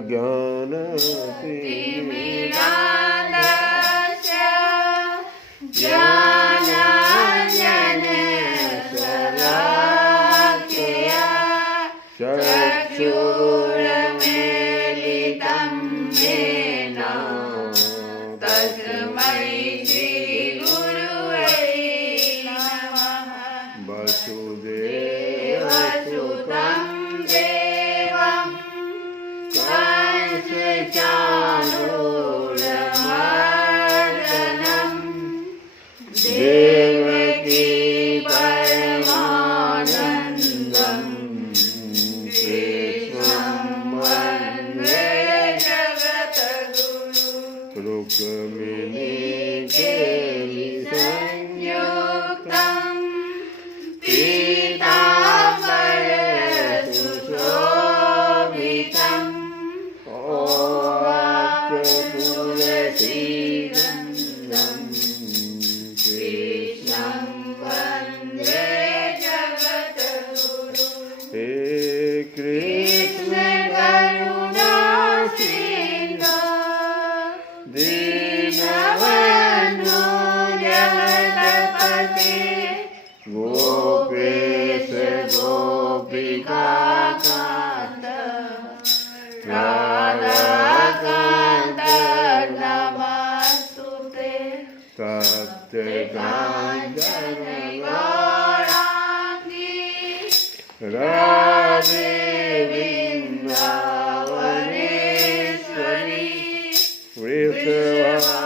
ज्ञानतिमिरान्धस्य ज्ञानाञ्जनशलाकया चक्षुरुन्मीलितं येन तस्मै श्रीगुरुवे नमः। वसुदेवसुतं देवं कंसचाणूरमर्दनं देवकी परमानन्दं कृष्णं वन्दे जगद्गुरुं। रुक्मिणी संयुक्तं पीताम्बरसुशोभितं तुलसीगन्धं कृष्णं वन्दे जगद्गुरुं। हे कृष्ण करुणा सिन्धो दीनबन्धो जगत्पते गोपेश गोपिकाकान्त राधाकान्त नमस्तुते। तप्त काञ्चन गौराङ्गी राधे वृन्दावनेश्वरी वृषभानुसुते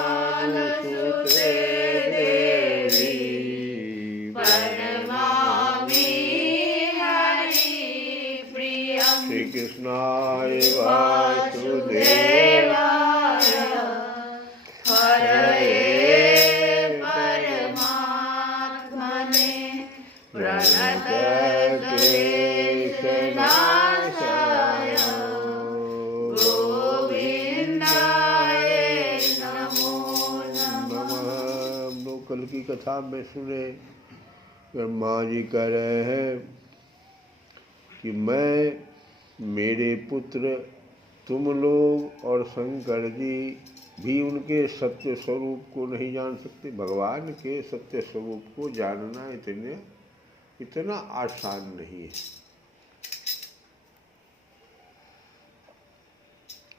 देवी प्रणमामि हरिप्रियं। श्री कृष्णाय वासुदेवाय हरये परमात्मने प्रणतक्लेशनाशाय गोविन्दाय नमो नमः। हम लोग कल की कथा में सुने ब्रह्मा जी कह रहे हैं कि मैं, मेरे पुत्र, तुम लोग और शंकर जी भी उनके सत्य स्वरूप को नहीं जान सकते। भगवान के सत्य स्वरूप को जानना इतना आसान नहीं है।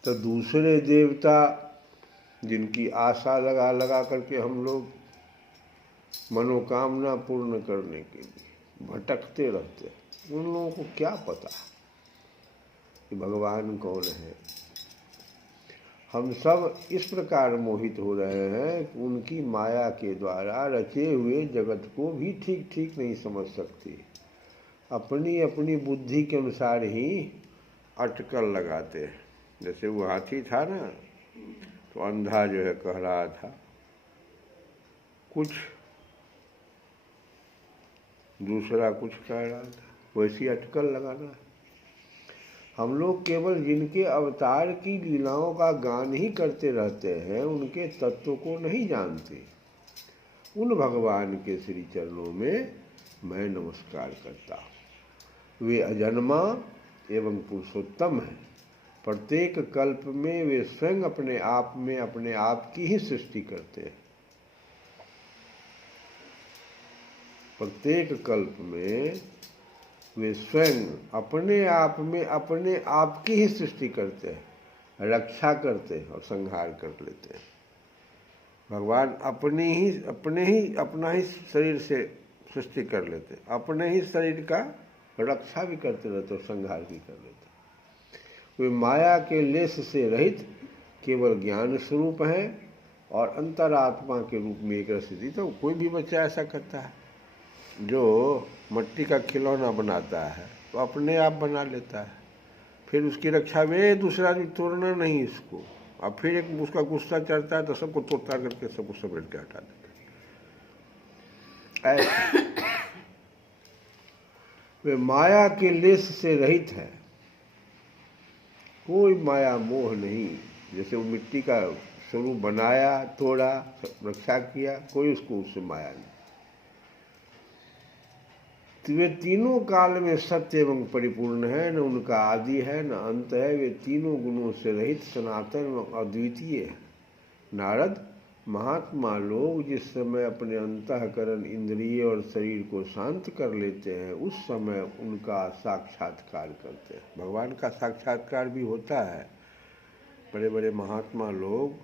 तो दूसरे देवता जिनकी आशा लगा लगा करके हम लोग मनोकामना पूर्ण करने के लिए भटकते रहते हैं, उन लोगों को क्या पता कि भगवान कौन है। हम सब इस प्रकार मोहित हो रहे हैं कि उनकी माया के द्वारा रचे हुए जगत को भी ठीक ठीक नहीं समझ सकते। अपनी अपनी बुद्धि के अनुसार ही अटकल लगाते हैं। जैसे वो हाथी था ना, तो अंधा जो है कह रहा था कुछ, दूसरा कुछ कह रहा था, वैसी अटकल लगाना है। हम लोग केवल जिनके अवतार की लीलाओं का गान ही करते रहते हैं, उनके तत्व को नहीं जानते। उन भगवान के श्री चरणों में मैं नमस्कार करता हूँ। वे अजन्मा एवं पुरुषोत्तम हैं। प्रत्येक कल्प में वे स्वयं अपने आप की ही सृष्टि करते हैं। प्रत्येक कल्प में वे स्वयं अपने आप की ही सृष्टि करते हैं, रक्षा करते हैं और संहार कर लेते हैं। भगवान अपना ही शरीर से सृष्टि कर लेते, अपने ही शरीर का रक्षा भी करते रहते और संहार भी कर लेते। वे माया के लेस से रहित केवल ज्ञान स्वरूप हैं और अंतरात्मा के रूप में एक स्थिति। तो कोई भी बच्चा ऐसा करता है, जो मिट्टी का खिलौना बनाता है तो अपने आप बना लेता है, फिर उसकी रक्षा वे दूसरा आदमी तोड़ना नहीं इसको, और फिर एक उसका गुस्सा चढ़ता है तो सबको तोड़ता करके सबको समेट के हटा देता है। वे माया के लेस से रहित है, कोई माया मोह नहीं। जैसे वो मिट्टी का स्वरूप बनाया, तोड़ा, रक्षा किया, कोई उसको उससे माया नहीं। तो वे तीनों काल में सत्य एवं परिपूर्ण है, न उनका आदि है न अंत है। वे तीनों गुणों से रहित सनातन एवं अद्वितीय है। नारद, महात्मा लोग जिस समय अपने अंतःकरण, इंद्रिय और शरीर को शांत कर लेते हैं, उस समय उनका साक्षात्कार करते हैं। भगवान का साक्षात्कार भी होता है। बड़े बड़े महात्मा लोग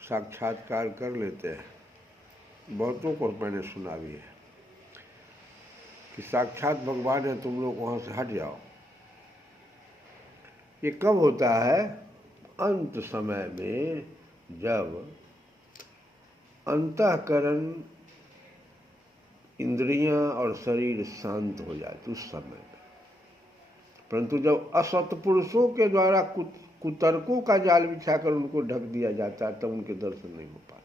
साक्षात्कार कर लेते हैं। बहुतों को मैंने सुना भी है कि साक्षात भगवान है, तुम लोग वहाँ से हट जाओ। ये कब होता है? अंत समय में, जब अंतःकरण, इंद्रियां और शरीर शांत हो जाते, उस समय में। परंतु जब असत्पुरुषों के द्वारा कुतर्कों का जाल बिछाकर उनको ढक दिया जाता है, तब उनके दर्शन नहीं हो पाते।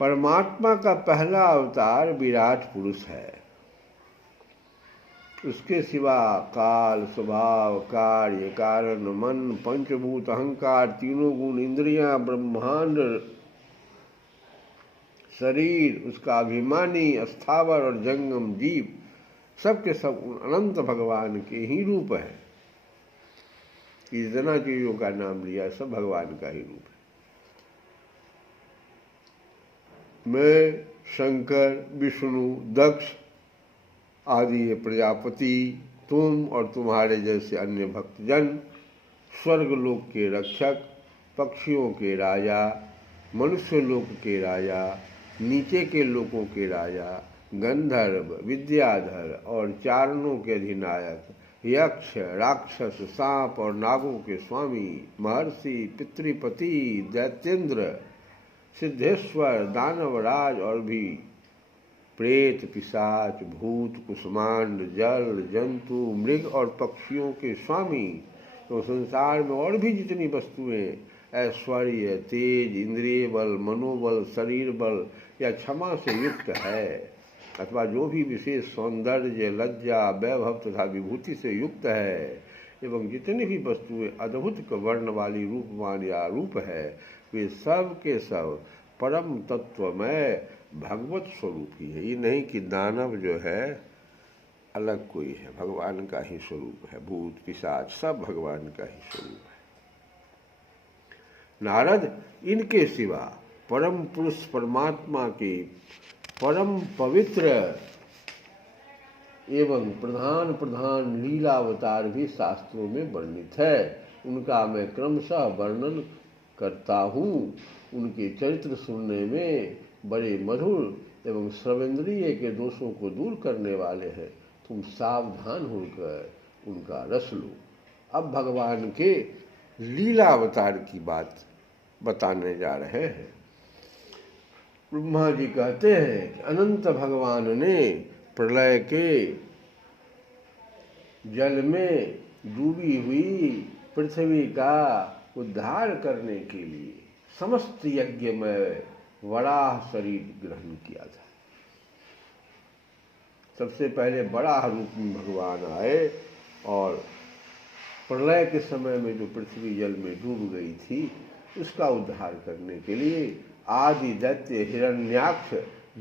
परमात्मा का पहला अवतार विराट पुरुष है। उसके सिवा काल, स्वभाव, कार्य, कारण, मन, पंचभूत, अहंकार, तीनों गुण, इंद्रियां, ब्रह्मांड, शरीर, उसका अभिमानी, स्थावर और जंगम जीव, सब के सब अनंत भगवान के ही रूप है। इस जना चीजों का नाम लिया, सब भगवान का ही रूप है। मैं, शंकर, विष्णु, दक्ष आदि प्रजापति, तुम और तुम्हारे जैसे अन्य भक्तजन, स्वर्गलोक के रक्षक, पक्षियों के राजा, मनुष्य लोक के राजा, नीचे के लोकों के राजा, गंधर्व, विद्याधर और चारणों के अधिनायक, यक्ष, राक्षस, सांप और नागों के स्वामी, महर्षि, पितृपति, दैत्येंद्र, सिद्धेश्वर, दानवराज और भी प्रेत, पिशाच, भूत, कुष्मांड, जल, जंतु, मृग और पक्षियों के स्वामी, तो संसार में और भी जितनी वस्तुएं ऐश्वर्य, तेज, इंद्रिय बल, मनोबल, शरीर बल या क्षमा से युक्त है, अथवा जो भी विशेष सौंदर्य, लज्जा, वैभव तथा विभूति से युक्त है, एवं जितनी भी वस्तुएं अद्भुत वर्ण वाली रूपवान या रूप है, वे सब के सब परम तत्वमय भगवत स्वरूप ही है। ये नहीं कि दानव जो है अलग कोई है, भगवान का ही स्वरूप है। भूत, पिशाच सब भगवान का ही स्वरूप है। नारद, इनके सिवा परम पुरुष परमात्मा के परम पवित्र एवं प्रधान प्रधान लीला अवतार भी शास्त्रों में वर्णित है। उनका मैं क्रमशः वर्णन करता हूँ। उनके चरित्र सुनने में बड़े मधुर एवं श्रवेंद्रिय के दोषों को दूर करने वाले हैं। तुम सावधान होकर उनका रस लो। अब भगवान के लीला अवतार की बात बताने जा रहे हैं। ब्रह्मा जी कहते हैं कि अनंत भगवान ने प्रलय के जल में डूबी हुई पृथ्वी का उद्धार करने के लिए समस्त यज्ञ में वराह शरीर ग्रहण किया था। सबसे पहले वराह रूप में भगवान आए और प्रलय के समय में जो पृथ्वी जल में डूब गई थी, उसका उद्धार करने के लिए आदि दैत्य हिरण्याक्ष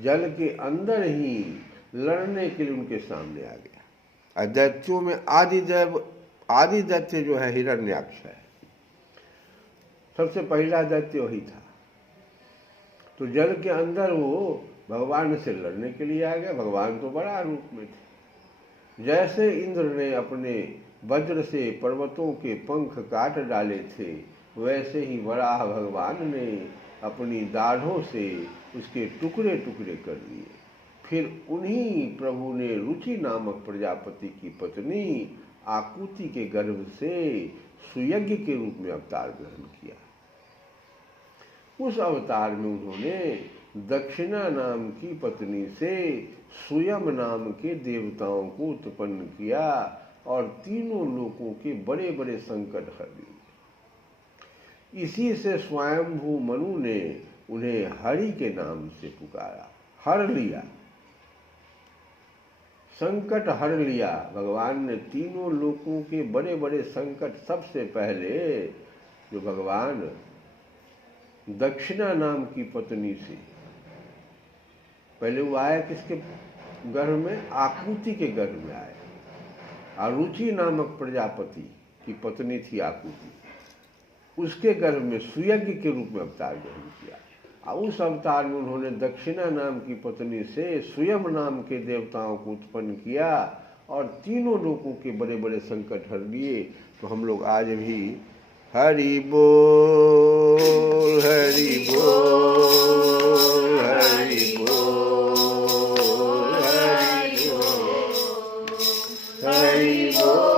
जल के अंदर ही लड़ने के लिए उनके सामने आ गया। दैत्यों में आदि दैत्य जो है हिरण्याक्ष है। सबसे पहला दैत्य वही था। तो जल के अंदर वो भगवान से लड़ने के लिए आ गया। भगवान तो बड़ा रूप में थे। जैसे इंद्र ने अपने वज्र से पर्वतों के पंख काट डाले थे, वैसे ही वराह भगवान ने अपनी दाढ़ों से उसके टुकड़े टुकड़े कर दिए। फिर उन्हीं प्रभु ने रुचि नामक प्रजापति की पत्नी आकुति के गर्भ से सुयज्ञ के रूप में अवतार ग्रहण किया। उस अवतार में उन्होंने दक्षिणा नाम की पत्नी से सुयम नाम के देवताओं को उत्पन्न किया और तीनों लोकों के बड़े बड़े संकट हर लिए। इसी से स्वयंभू मनु ने उन्हें हरि के नाम से पुकारा। हर लिया, संकट हर लिया। भगवान ने तीनों लोकों के बड़े बड़े संकट, सबसे पहले जो भगवान दक्षिणा नाम की पत्नी से पहले वो आया किसके गर्भ में? आकृति के गर्भ में आए। अरुचि नामक प्रजापति की पत्नी थी आकृति, उसके गर्भ में सुयज्ञ के रूप में अवतार ग्रहण किया। और उस अवतार में उन्होंने दक्षिणा नाम की पत्नी से स्वयं नाम के देवताओं को उत्पन्न किया और तीनों लोगों के बड़े बड़े संकट हर लिए। तो हम लोग आज भी हरि बोल हरि बोल हरि बोल हरि बोल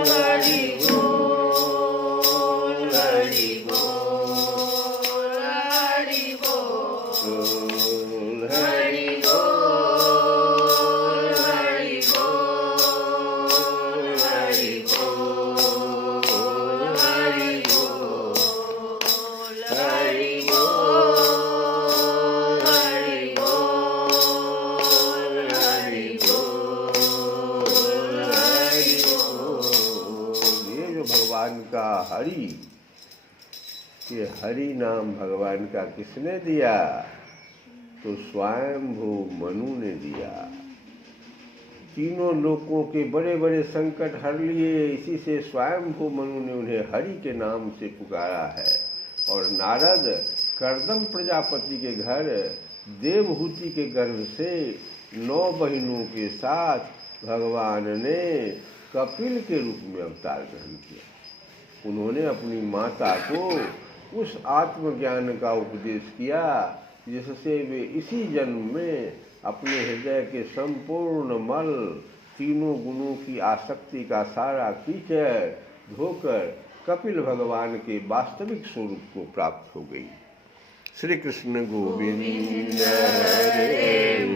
हरि बोल हरि बोल हरि बोल हरि बोल हरि बोल हरि बोल हरि बोल हरि बोल हरि बोल हरि बोल हरि बोल हरि बोल। ये जो भगवान का हरि, ये हरि नाम भगवान का किसने दिया? तो स्वयंभू मनु ने दिया। तीनों लोगों के बड़े बड़े संकट हर लिए, इसी से स्वयंभू मनु ने उन्हें हरि के नाम से पुकारा है। और नारद कर्दम प्रजापति के घर देवहूति के गर्भ से 9 बहिनों के साथ भगवान ने कपिल के रूप में अवतार ग्रहण किया। उन्होंने अपनी माता को उस आत्मज्ञान का उपदेश किया जिससे वे इसी जन्म में अपने हृदय के संपूर्ण मल, तीनों गुणों की आसक्ति का सारा कीचड़ धोकर कपिल भगवान के वास्तविक स्वरूप को प्राप्त हो गई। श्री कृष्ण गोविंद हरे